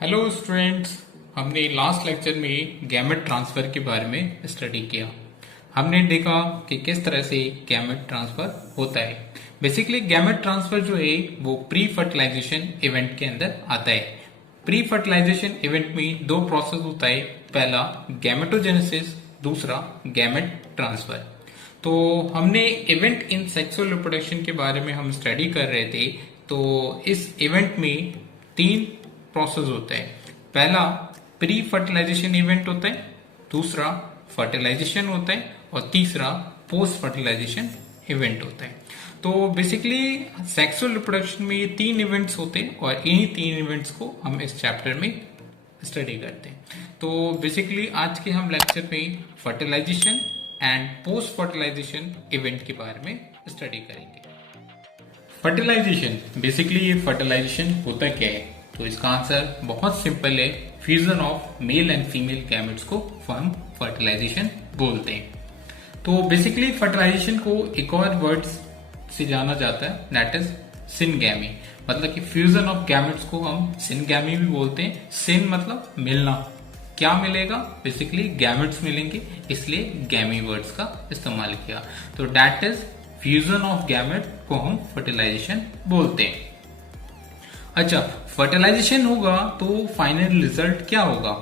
Hello students. हमने last lecture में gamete transfer के बारे में स्टडी किया। हमने देखा कि किस तरह से गैमेट ट्रांसफर होता है। बेसिकली गैमेट ट्रांसफर जो है वो प्री फर्टिलाइजेशन इवेंट के अंदर आता है। प्री फर्टिलाइजेशन इवेंट में दो प्रोसेस होता है, पहला गैमेटोजेनेसिस, दूसरा गैमेट ट्रांसफर। तो हमने इवेंट इन सेक्सुअल रिप्रोडक्शन के बारे में हम स्टडी कर रहे थे। तो इस इवेंट में तीन प्रोसेस होता है। पहला प्री फर्टिलाइजेशन इवेंट होता है, दूसरा फर्टिलाइजेशन होता है और तीसरा पोस्ट फर्टिलाइजेशन इवेंट होता है। तो बेसिकली सेक्सुअल रिप्रोडक्शन में ये तीन इवेंट्स होते हैं और इन्हीं तीन इवेंट्स को हम इस चैप्टर में स्टडी करते हैं। तो बेसिकली आज के हम लेक्चर में fertilization and post fertilization event के बारे में स्टडी करेंगे। फर्टिलाइजेशन, बेसिकली ये फर्टिलाइजेशन होता क्या है? तो इसका आंसर बहुत सिंपल है, fusion of male and female gametes को हम फर्टिलाइजेशन बोलते हैं। तो बेसिकली फर्टिलाइजेशन को एक और वर्ड्स से जाना जाता है, दैट इज सिनगैमी। मतलब कि फ्यूजन ऑफ गैमेट्स को हम सिनगैमी भी बोलते हैं। सिन मतलब मिलना, क्या मिलेगा? बेसिकली गैमेट्स मिलेंगे, इसलिए गैमी वर्ड्स का इस्तेमाल किया। तो that is fusion of gamete को हम फर्टिलाइजेशन बोलते हैं। अच्छा, फर्टिलाइजेशन होगा तो फाइनल रिजल्ट क्या होगा?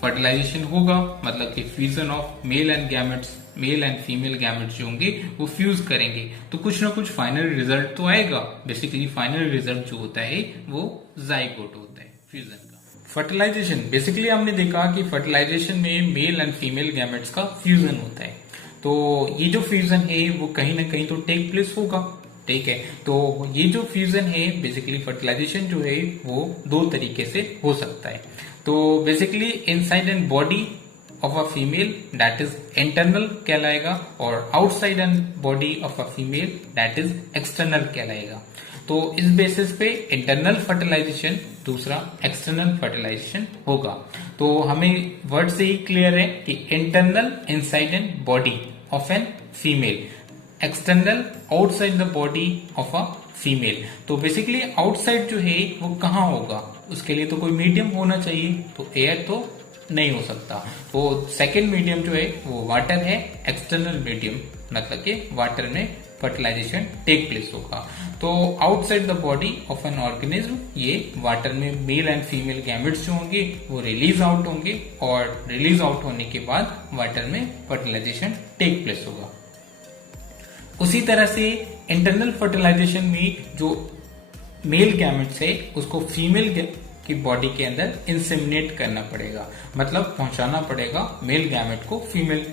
फर्टिलाइजेशन होगा मतलब कि fusion of male and gametes, mail and female gametes जो होंगे वो फ्यूज करेंगे, तो कुछ ना कुछ फाइनल रिजल्ट तो आएगा। बेसिकली फाइनल रिजल्ट जो होता है वो जाइगोट होता है फ्यूजन का। फर्टिलाइजेशन, बेसिकली हमने देखा कि फर्टिलाइजेशन में मेल एंड फीमेल गैमेट्स का फ्यूजन होता है। तो ये जो फ्यूजन है वो कहीं ना कहीं तो टेक प्लेस होगा, ठीक है। तो ये जो फ्यूजन है, बेसिकली फर्टिलाइजेशन जो है वो दो तरीके से हो सकता है। तो basically inside and body of a female that is internal कहलाएगा और outside and body of a female that is external कहलाएगा। तो इस बेसिस पे इंटरनल फर्टिलाइजेशन, दूसरा एक्सटर्नल फर्टिलाइजेशन होगा। तो हमें वर्ड से ही क्लियर है कि internal inside and body of an female, external outside the body of a female. तो बेसिकली आउटसाइड जो है वो कहाँ होगा? उसके लिए तो कोई मीडियम होना चाहिए, तो एयर तो नहीं हो सकता। तो सेकेंड मीडियम जो है वो वाटर है, एक्सटर्नल मीडियम मतलब कि वाटर में फर्टिलाइजेशन टेक प्लेस होगा। तो outside the body of an organism, ये वाटर में मेल एंड फीमेल गैमेट्स जो होंगे वो रिलीज आउट होंगे और रिलीज आउट होने के बाद वाटर में फर्टिलाइजेशन टेक प्लेस होगा। उसी तरह से इंटरनल फर्टिलाइजेशन में जो मेल गैमेट्स है उसको फीमेल की बॉडी के अंदर इंसेमिनेट करना पड़ेगा, मतलब पहुंचाना पड़ेगा मेल गैमेट को फीमेल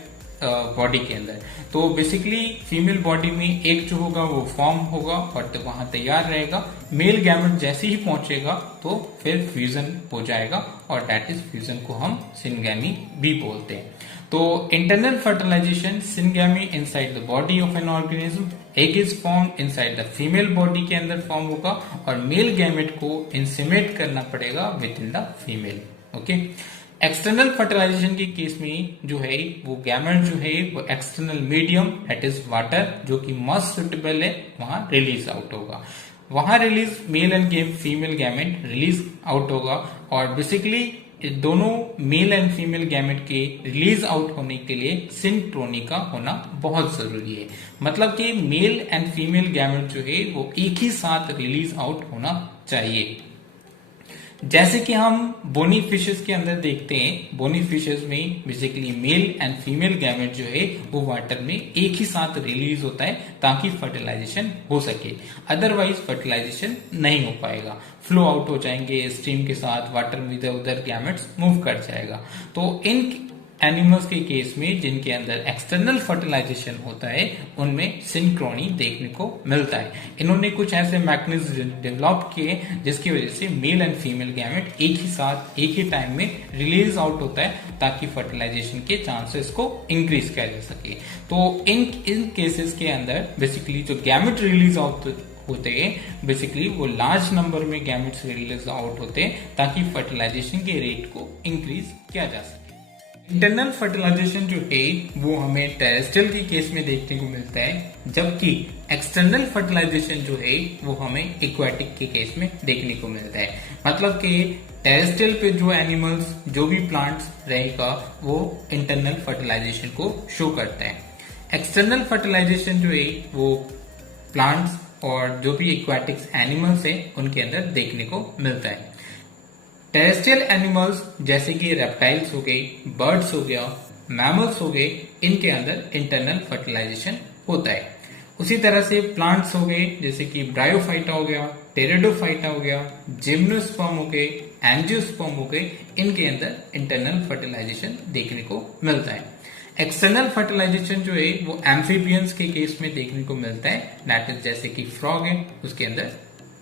बॉडी के अंदर। तो बेसिकली फीमेल बॉडी में एक जो होगा वो फॉर्म होगा और तो वहां तैयार रहेगा। मेल गैमेट जैसे ही पहुंचेगा तो फिर फ्यूजन हो जाएगा और दैट इज फ्यूजन को हम सिनगैमी भी बोलते हैं। तो internal fertilization, syngamy inside the body of an organism, egg is form inside the female body के अंदर फॉर्म होगा और मेल गैमेट को इंसेमिनेट करना पड़ेगा within the female. Okay. External fertilization के केस में जो है वो गैमेट जो है वो external medium that is water, जो कि मोस्ट सुटेबल है, वहां रिलीज आउट होगा। वहां release mail and female gamete release out होगा और बेसिकली दोनों मेल एंड फीमेल गैमेट के रिलीज आउट होने के लिए सिंक्रोनी का होना बहुत जरूरी है। मतलब कि मेल एंड फीमेल गैमेट जो है वो एक ही साथ रिलीज आउट होना चाहिए। जैसे कि हम बोनी फिशेस के अंदर देखते हैं, बोनी फिशेस में basically mail and female gamete जो है वो वाटर में एक ही साथ रिलीज होता है ताकि फर्टिलाइजेशन हो सके, अदरवाइज फर्टिलाइजेशन नहीं हो पाएगा। फ्लो आउट हो जाएंगे स्ट्रीम के साथ, वाटर में इधर उधर गैमेट्स मूव कर जाएगा। तो इन एनिमल्स के केस में जिनके अंदर एक्सटर्नल फर्टिलाइजेशन होता है उनमें सिंक्रोनी देखने को मिलता है। इन्होंने कुछ ऐसे मैकेनिज्म डेवलप किए जिसकी वजह से मेल एंड फीमेल गैमेट एक ही साथ एक ही टाइम में रिलीज आउट होता है ताकि फर्टिलाइजेशन के चांसेस को इंक्रीज किया जा सके। तो इन केसेस के अंदर बेसिकली जो गैमेट रिलीज आउट होते हैं, बेसिकली वो लार्ज नंबर में गैमेट्स रिलीज आउट होते हैं ताकि फर्टिलाइजेशन के रेट को इंक्रीज किया जा सके। इंटरनल फर्टिलाइजेशन जो है वो हमें टेरेस्ट्रियल के केस में देखने को मिलता है, जबकि एक्सटर्नल फर्टिलाइजेशन जो है वो हमें एक्वाटिक के केस में देखने को मिलता है। मतलब कि टेरेस्ट्रियल पे जो एनिमल्स, जो भी प्लांट्स रहेगा वो इंटरनल फर्टिलाइजेशन को शो करता है। एक्सटर्नल फर्टिलाइजेशन जो है वो प्लांट्स और जो भी एक्वाटिक्स एनिमल्स है उनके अंदर देखने को मिलता है। टेरेस्ट्रियल एनिमल्स जैसे कि रेप्टाइल्स हो गए, बर्ड्स हो गया, मैमल्स हो गए, इनके अंदर इंटरनल फर्टिलाइजेशन होता है। उसी तरह से प्लांट्स हो गए जैसे कि ब्रायोफाइटा हो गया, टेरिडोफाइटा हो गया, जिम्नोस्पर्म हो गए, एंजियोस्पर्म हो गए, इनके अंदर इंटरनल फर्टिलाइजेशन देखने को मिलता है। एक्सटर्नल फर्टिलाइजेशन जो है वो एम्फीबियंस के केस में देखने को मिलता है, दैट इज जैसे कि फ्रॉग है, उसके अंदर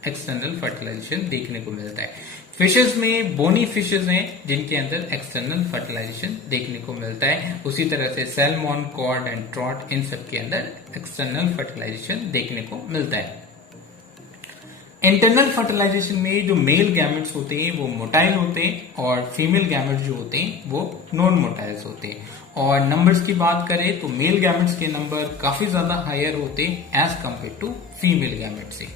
एक्सटर्नल फर्टिलाइजेशन देखने को मिलता है। फिशेस में बोनी फिशेस हैं जिनके अंदर एक्सटर्नल फर्टिलाइजेशन देखने को मिलता है। उसी तरह से सैल्मन, कॉड एंड ट्रॉट, इन सब के अंदर एक्सटर्नल फर्टिलाइजेशन देखने को मिलता है। इंटरनल फर्टिलाइजेशन में जो मेल गैमेट्स होते हैं वो मोटाइल होते हैं और फीमेल गैमेट्स जो होते हैं वो नॉन मोटाइल्स होते हैं। और नंबर्स की बात करें तो मेल गैमेट्स के नंबर काफी ज्यादा हायर होते हैं as compare to female gametes से।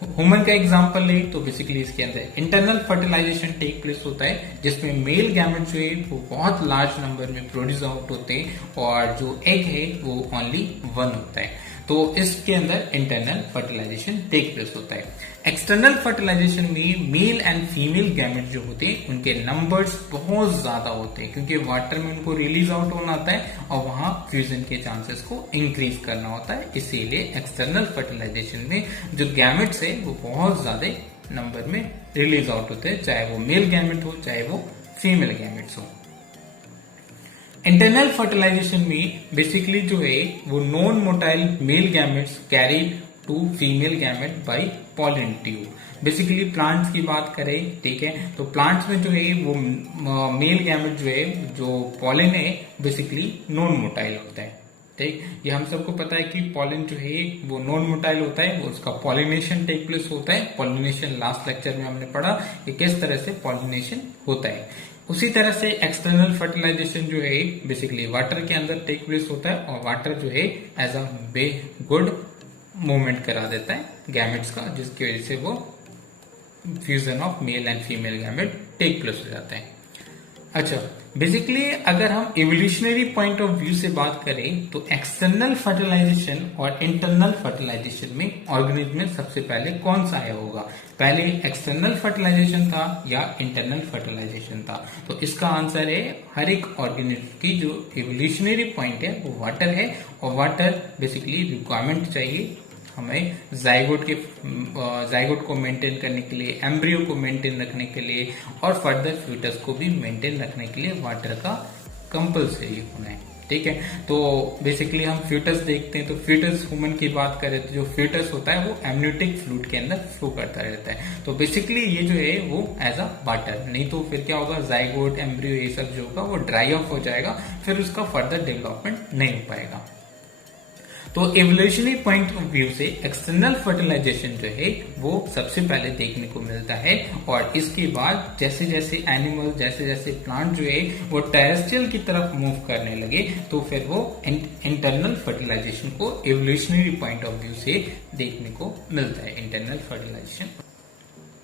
ह्यूमन का एग्जांपल ले तो बेसिकली इसके अंदर इंटरनल फर्टिलाइजेशन टेक प्लेस होता है जिसमें मेल गैमेट जो है वो बहुत लार्ज नंबर में प्रोड्यूस आउट होते हैं और जो एग है वो ओनली 1 होता है। तो इसके अंदर इंटरनल फर्टिलाइजेशन टेक प्लेस होता है। एक्सटर्नल फर्टिलाइजेशन में मेल एंड फीमेल गैमेट जो होते हैं उनके नंबर्स बहुत ज्यादा होते हैं क्योंकि वाटर में उनको रिलीज आउट होना होता है और वहां फ्यूजन के चांसेस को इंक्रीज करना होता है। इसीलिए एक्सटर्नल फर्टिलाइजेशन में जो गैमेट्स है वो बहुत ज्यादा नंबर में रिलीज आउट होते हैं, चाहे वो मेल गैमेट हो चाहे वो फीमेल गैमेट्स हो। इंटरनल फर्टिलाइजेशन में बेसिकली जो है वो non motile male gametes carry to female gamete by pollen tube. Basically plants की बात करें, ठीक है, तो प्लांट्स में जो है वो मेल गैमेट जो है जो पॉलन है बेसिकली नॉन मोटाइल होता है। ठीक, ये हम सबको पता है कि पॉलन जो है वो नॉन मोटाइल होता है, वो उसका पॉलिनेशन टेक प्लेस होता है। पॉलिनेशन लास्ट लेक्चर में हमने पढ़ा कि किस तरह से पॉलिनेशन होता है। उसी तरह से एक्सटर्नल फर्टिलाइजेशन जो है बेसिकली वाटर के अंदर टेक प्लेस होता है और वाटर जो है एज अ गुड मूवमेंट करा देता है गैमेट्स का, जिसकी वजह से वो fusion of male and female gamete take place हो जाता है। अच्छा, बेसिकली अगर हम एवोल्यूशनरी पॉइंट ऑफ व्यू से बात करें तो एक्सटर्नल फर्टिलाइजेशन और इंटरनल फर्टिलाइजेशन में ऑर्गेनिज्म में सबसे पहले कौन सा आया होगा? पहले एक्सटर्नल फर्टिलाइजेशन था या इंटरनल फर्टिलाइजेशन था? तो इसका आंसर है हर एक ऑर्गेनिज्म की जो एवोल्यूशनरी पॉइंट है वो वाटर है और वाटर बेसिकली रिक्वायरमेंट चाहिए हमें जाइगोट को मेंटेन करने के लिए, एम्ब्रियो को मेंटेन रखने के लिए और फर्दर फ्यूटस को भी मेंटेन रखने के लिए वाटर का कंपल्सरी होना है। ठीक है, तो बेसिकली हम फ्यूटस देखते हैं तो फ्यूटस ह्यूमन की बात करें तो जो फ्यूटस होता है वो एमनियोटिक फ्लूइड के अंदर फ्लो करता रहता है। तो बेसिकली ये जो है वो एज अ वाटर, नहीं तो फिर क्या होगा, जाइगोट, एम्ब्रियो ये सब जो होगा वो ड्राई ऑफ हो जाएगा, फिर उसका फर्दर डेवलपमेंट नहीं हो पाएगा। तो एवोल्यूशनरी पॉइंट ऑफ व्यू से एक्सटर्नल फर्टिलाइजेशन जो है वो सबसे पहले देखने को मिलता है और इसके बाद जैसे जैसे एनिमल, जैसे जैसे प्लांट जो है वो टेरेस्ट्रियल की तरफ मूव करने लगे तो फिर वो इंटरनल फर्टिलाइजेशन को एवोल्यूशनरी पॉइंट ऑफ व्यू से देखने को मिलता है। इंटरनल फर्टिलाइजेशन,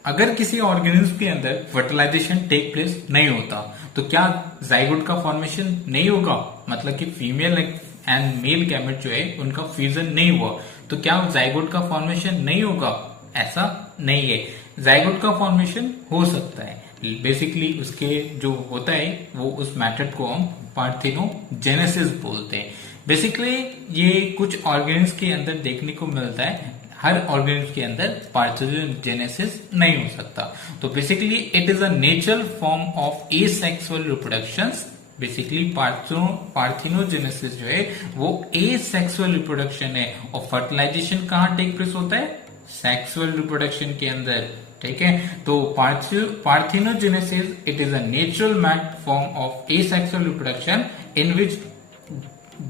अगर किसी ऑर्गेनिज्म के अंदर फर्टिलाइजेशन टेक प्लेस नहीं होता तो क्या जाइगोट का फॉर्मेशन नहीं होगा? मतलब कि फीमेल एंड मेल गैमेट जो है उनका फ्यूजन नहीं हुआ तो क्या जाइगोट का फॉर्मेशन नहीं होगा? ऐसा नहीं है, जाइगोट का फॉर्मेशन हो सकता है। बेसिकली उसके जो होता है वो उस मेथड को हम पार्थिनोजेनेसिस बोलते हैं। बेसिकली ये कुछ ऑर्गेनिज्म के अंदर देखने को मिलता है, हर ऑर्गेनिज्म के अंदर पार्थिनोजेनेसिस नहीं हो सकता। तो basically it is a natural form of asexual reproduction. Basically parthenogenesis जो है वो एसेक्सुअल रिप्रोडक्शन है और फर्टिलाइजेशन कहाँ टेक प्लेस होता है? सेक्सुअल रिप्रोडक्शन के अंदर। ठीक है, तो parthenogenesis it is a natural form of asexual reproduction in which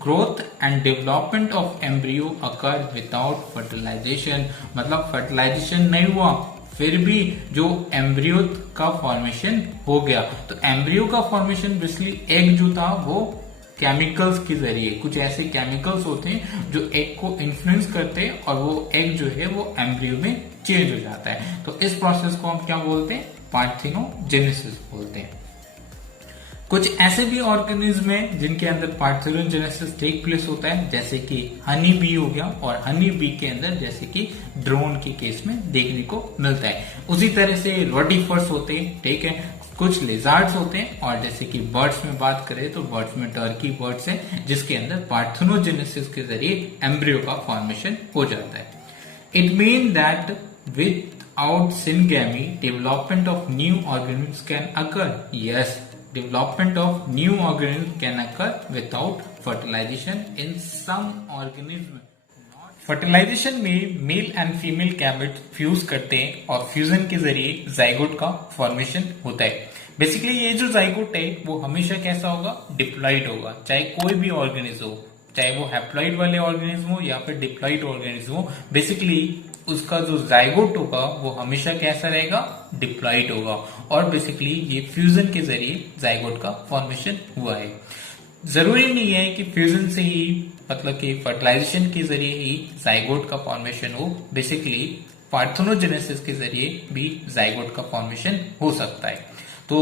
growth and development of embryo occur without fertilization. मतलब फर्टिलाइजेशन नहीं हुआ फिर भी जो एम्ब्रियो का फॉर्मेशन हो गया। तो एम्ब्रियो का फॉर्मेशन बेसिकली एग जो था वो केमिकल्स के जरिए, कुछ ऐसे केमिकल्स होते हैं जो एग को इन्फ्लुएंस करते हैं और वो एग जो है वो एम्ब्रियो में चेंज हो जाता है। तो इस प्रोसेस को हम क्या बोलते हैं? पार्थेनोजेनेसिस बोलते हैं। कुछ ऐसे भी ऑर्गेनिज्म हैं जिनके अंदर पार्थेनोजेनेसिस टेक प्लेस होता है, जैसे कि हनी बी हो गया, और हनी बी के अंदर जैसे कि ड्रोन के केस में देखने को मिलता है। उसी तरह से रोडिफर्स होते हैं, ठीक है, कुछ लिजार्ड्स होते हैं, और जैसे कि बर्ड्स में बात करें तो बर्ड्स में टर्की बर्ड्स हैं जिसके अंदर पार्थेनोजेनेसिस के जरिए एम्ब्रियो का फॉर्मेशन हो जाता है। It mean that without syngamy development of new organisms can occur. Yes, development of new organisms can occur without fertilization in some organisms. Fertilisation में male and female gamete fuse करते हैं और fusion के जरिए zygote का formation होता है। Basically ये जो जाइगोट है वो हमेशा कैसा होगा, डिप्लॉइड होगा, चाहे कोई भी ऑर्गेनिज्म हो, चाहे वो हैप्लॉइड वाले ऑर्गेनिज्म हो या फिर डिप्लॉइड ऑर्गेनिज्म हो, बेसिकली उसका जो जाइगोट होगा वो हमेशा कैसा रहेगा, डिप्लॉइड होगा। और बेसिकली ये फ्यूजन के जरिए जाइगोट का फॉर्मेशन हुआ है। जरूरी नहीं है कि फ्यूजन से ही, मतलब कि फर्टिलाइजेशन के जरिए ही जाइगोट का फॉर्मेशन हो। बेसिकली पार्थेनोजेनेसिस के जरिए भी जाइगोट का फॉर्मेशन हो सकता है। तो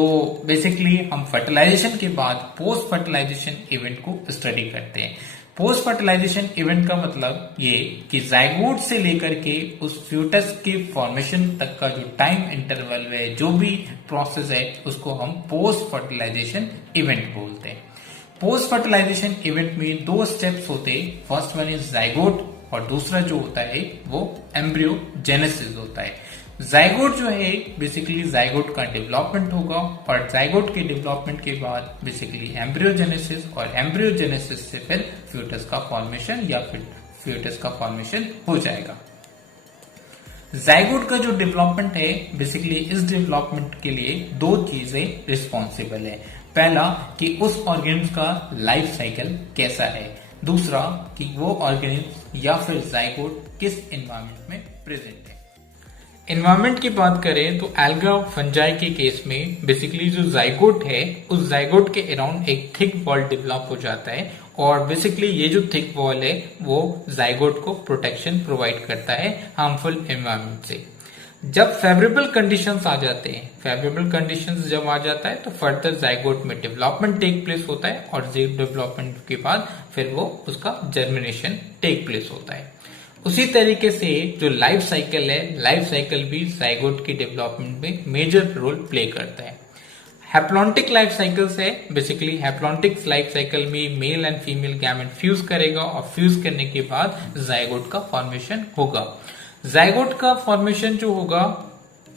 बेसिकली हम फर्टिलाइजेशन के बाद पोस्ट फर्टिलाइजेशन इवेंट को स्टडी करते हैं। पोस्ट फर्टिलाइजेशन इवेंट का मतलब ये कि जाइगोट से लेकर के उस फ्यूटस के फॉर्मेशन तक का जो टाइम इंटरवल है, जो भी प्रोसेस है, उसको हम पोस्ट फर्टिलाइजेशन इवेंट बोलते हैं। पोस्ट फर्टिलाइजेशन इवेंट में 2 स्टेप्स होते हैं। फर्स्ट वन इज जाइगोट और दूसरा जो होता है वो एम्ब्रियोजेनेसिस होता है। जाइगोट जो है बेसिकली जाइगोट का डेवलपमेंट होगा, और जाइगोट के डेवलपमेंट के बाद बेसिकली एम्ब्रियोजेनेसिस, और एम्ब्रियोजेनेसिस से फिर फ्यूटस का फॉर्मेशन या फिर फ्यूटस का फॉर्मेशन हो जाएगा। जाइगोट का जो डेवलपमेंट है, बेसिकली इस डेवलपमेंट के लिए 2 चीजें रिस्पॉन्सिबल है। पहला कि उस ऑर्गेनिज्म का लाइफ साइकिल कैसा है, दूसरा कि वो ऑर्गेनिज्म या फिर जाइगोट किस एनवायरमेंट में प्रेजेंट है। एनवायरमेंट की बात करें तो एल्गा फंजाई के केस में बेसिकली जो जाइगोट है, उस जाइगोट के अराउंड एक थिक वॉल डेवलप हो जाता है, और बेसिकली ये जो थिक वॉल है वो जाइगोट को प्रोटेक्शन प्रोवाइड करता है हार्मफुल एनवायरमेंट से। जब फेवरेबल कंडीशंस आ जाते हैं, फेवरेबल कंडीशंस जब आ जाता है तो फर्दर जाइगोट में डेवलपमेंट टेक प्लेस होता है, और डेवलपमेंट के बाद फिर वो उसका जर्मिनेशन टेक प्लेस होता है। उसी तरीके से जो लाइफ साइकिल है, लाइफ साइकिल भी जाइगोट की डेवलपमेंट में मेजर रोल प्ले करता है। हैप्लॉन्टिक लाइफ साइकिल्स है, बेसिकली हैप्लॉन्टिक लाइफ साइकिल में male and female gamete fuse करेगा, और फ्यूज करने के बाद जाइगोट का फॉर्मेशन होगा। जाइगोट का फॉर्मेशन जो होगा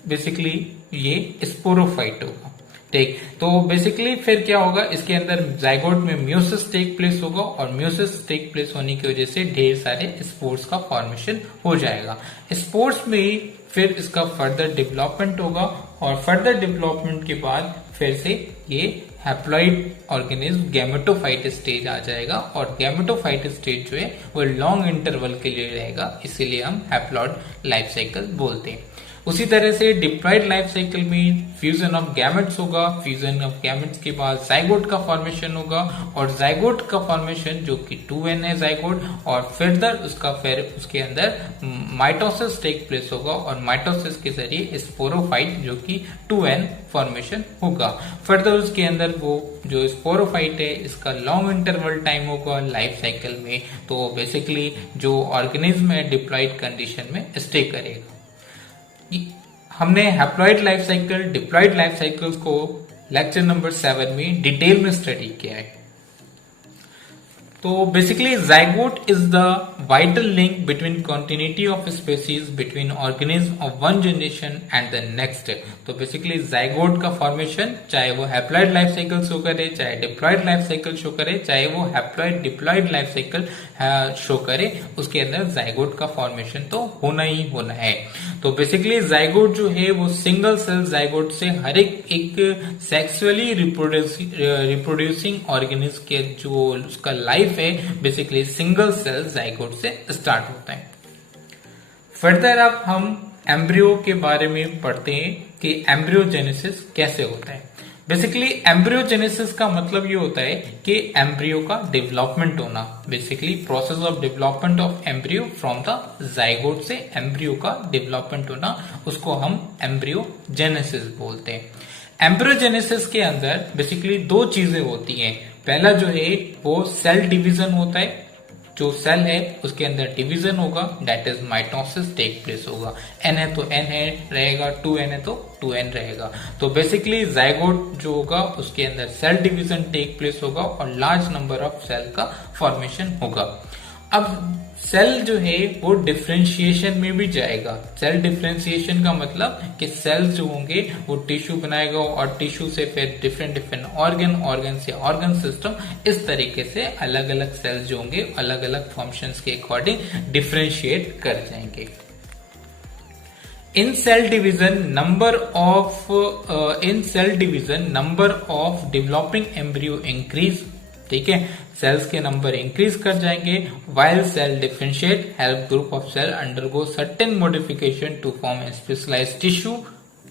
बेसिकली ये स्पोरोफाइट होगा, ठीक। तो बेसिकली फिर क्या होगा, इसके अंदर जाइगोट में म्यूसिस टेक प्लेस होगा, और म्यूसिस टेक प्लेस होने की वजह से ढेर सारे स्पोर्स का फॉर्मेशन हो जाएगा। स्पोर्स में फिर इसका फर्दर डेवलपमेंट होगा, और फर्दर डेवलपमेंट के बाद फिर से ये हैप्लॉइड ऑर्गेनिज्म गैमेटोफाइट स्टेज आ जाएगा, और गैमेटोफाइट स्टेज जो है वो लॉन्ग इंटरवल के लिए रहेगा, इसीलिए हम हैप्लॉइड लाइफ साइकिल बोलते हैं। उसी तरह से डिप्लॉइड लाइफ साइकिल में फ्यूजन ऑफ गैमेट्स होगा, फ्यूजन ऑफ गैमेट्स के बाद जाइगोट का फॉर्मेशन होगा, और जाइगोट का फॉर्मेशन जो कि 2n है जाइगोट, और फर्दर उसका फिर उसके अंदर माइटोसिस टेक प्लेस होगा, और माइटोसिस के जरिए स्पोरोफाइट जो कि 2n फॉर्मेशन होगा। फर्दर उसके अंदर वो जो स्पोरोफाइट है इसका लॉन्ग इंटरवल टाइम होगा लाइफ साइकिल में, तो बेसिकली जो ऑर्गेनिज्म है डिप्लॉइड कंडीशन में स्टे करेगा। हमने haploid life cycle, diploid life cycles को लेक्चर नंबर 7 में डिटेल में स्टडी किया है। तो basically zygote is the vital link between continuity of species between organism of one generation and the next. तो बेसिकली जाइगोट का फॉर्मेशन चाहे वो हैप्लॉइड लाइफ साइकिल शो करे, चाहे डिप्लॉइड लाइफ साइकिल शो करे, चाहे वो haploid diploid life cycle show करे, उसके अंदर जाइगोट का फॉर्मेशन तो होना ही होना है। तो बेसिकली जाइगोट जो है वो सिंगल सेल जाइगोट से हर एक सेक्सुअली रिप्रोड्यूसिंग ऑर्गेनिज्म के जो उसका लाइफ है बेसिकली सिंगल सेल जाइगोट से स्टार्ट होता है। फर्दर अब हम एम्ब्रियो के बारे में पढ़ते हैं कि एम्ब्रियोजेनेसिस कैसे होता है। बेसिकली एम्ब्रियोजेनेसिस का मतलब ये होता है कि एम्ब्रियो का डेवलपमेंट होना, basically process of development of embryo from the zygote से एम्ब्रियो का डेवलपमेंट होना, उसको हम एम्ब्रियोजेनेसिस बोलते हैं। एम्ब्रियोजेनेसिस के अंदर बेसिकली दो चीजें होती हैं। पहला जो है वो सेल डिवीजन होता है, जो सेल है उसके अंदर डिवीजन होगा, that is mitosis take place होगा। एन है तो एन है रहेगा, 2n है तो 2n रहेगा। तो बेसिकली जाइगोट जो होगा उसके अंदर सेल डिवीजन टेक प्लेस होगा और लार्ज नंबर ऑफ सेल का फॉर्मेशन होगा। अब सेल जो है वो डिफरेंशिएशन में भी जाएगा। सेल डिफरेंशिएशन का मतलब कि सेल्स जो होंगे वो टिश्यू बनाएगा और टिश्यू से फिर डिफरेंट ऑर्गन से ऑर्गन सिस्टम, इस तरीके से अलग अलग सेल्स जो होंगे अलग अलग फंक्शंस के अकॉर्डिंग डिफरेंशिएट कर जाएंगे। In cell division number of developing embryo increase, ठीक है, सेल्स के नंबर इंक्रीज कर जाएंगे। While cell differentiate help group of cell undergo certain modification to form a specialised tissue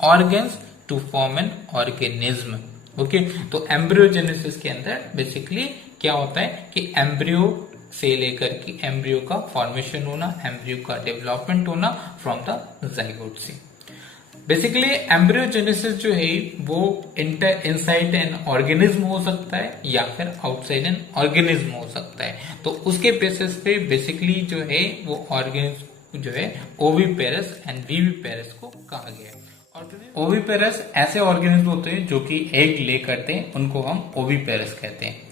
organs to form an organism. Okay, तो embryogenesis के अंदर basically क्या होता है कि एम्ब्रियो से लेकर के एम्ब्रियो का फॉर्मेशन होना, एम्ब्रियो का डेवलपमेंट होना फ्रॉम द जाइगोट से। बेसिकली एम्ब्रियोजेनेसिस जो है वो इनसाइड एन ऑर्गेनिज्म हो सकता है या फिर आउटसाइड एन ऑर्गेनिज्म हो सकता है। तो उसके बेसिस पे बेसिकली जो है वो ऑर्गेनिज्म जो है ओविपेरस एंड विविपेरस को कहा गया है। ओविपेरस ऐसे ऑर्गेनिज्म होते हैं जो कि एग ले करते हैं, उनको हम ओविपेरस कहते हैं।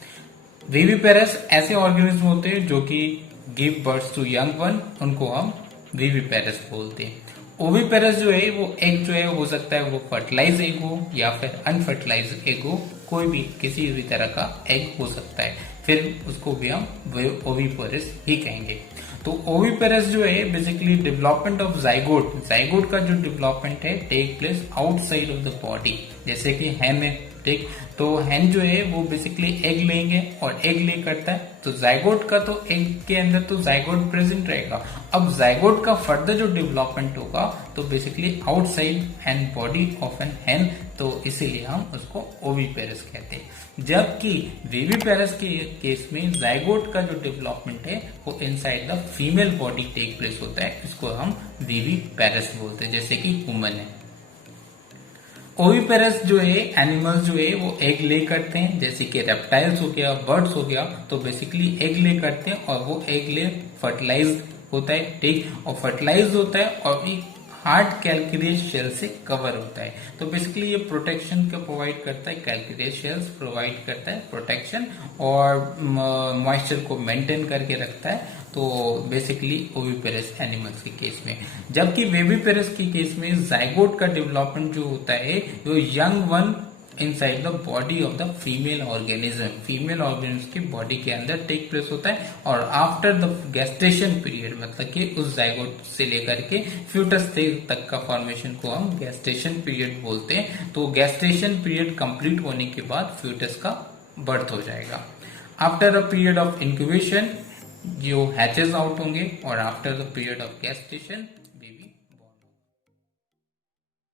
विविपेरस ऐसे ऑर्गेनिज्म होते हैं जो कि give birth to young one, उनको हम विविपेरस बोलते हैं। ओविपेरस जो है वो एग जो है हो सकता है वो फर्टिलाइज एग हो या फिर अनफर्टिलाइज एग हो, कोई भी किसी भी तरह का एग हो सकता है, फिर उसको भी हम ओविपेरस ही कहेंगे। तो ओविपेरस जो है basically development of zygote, zygote का जो डेवलपमेंट है take place outside of the body. जैसे कि हैन है, ठीक, तो हैन जो है वो बेसिकली एग लेंगे और एग ले करता है, तो जाइगोट का तो एग के अंदर तो जाइगोट प्रेजेंट रहेगा। अब जाइगोट का फर्दर जो डेवलपमेंट होगा तो basically outside and body of an hen, तो इसीलिए हम उसको ओविपेरस कहते हैं। जबकि विविपेरस के केस में जाइगोट का जो डेवलपमेंट है वो inside the female body take place होता है, इसको हम विविपेरस बोलते हैं, जैसे कि वुमन है। ओविपेरस जो है एनिमल्स जो है वो एग ले करते हैं, जैसे कि रेप्टाइल्स हो गया, बर्ड्स हो गया, तो बेसिकली एग ले करते हैं और वो एग ले फर्टिलाइज होता है, ठीक, और फर्टिलाइज होता है और एक हार्ड कैल्कुलेस शेल से कवर होता है। तो बेसिकली ये प्रोटेक्शन का प्रोवाइड करता है, कैल्कुलेस शेल्स प्रोवाइड करता है प्रोटेक्शन और मॉइस्चर को मेंटेन करके रखता है। तो बेसिकली ओविपेरस एनिमल्स के केस में, जबकि विविपेरस के केस में जाइगोट का डेवलपमेंट जो होता है वो young one inside the body of the female organism, female organism की बॉडी के अंदर टेक प्लेस होता है और आफ्टर द गेस्टेशन पीरियड, मतलब कि उस जाइगोट से लेकर के फ्यूटस तक का फॉर्मेशन को हम गेस्टेशन पीरियड बोलते हैं। तो गेस्टेशन पीरियड कंप्लीट होने के बाद फ्यूटस का बर्थ हो जाएगा। After a period of incubation जो हैचेस आउट होंगे और after the period of gestation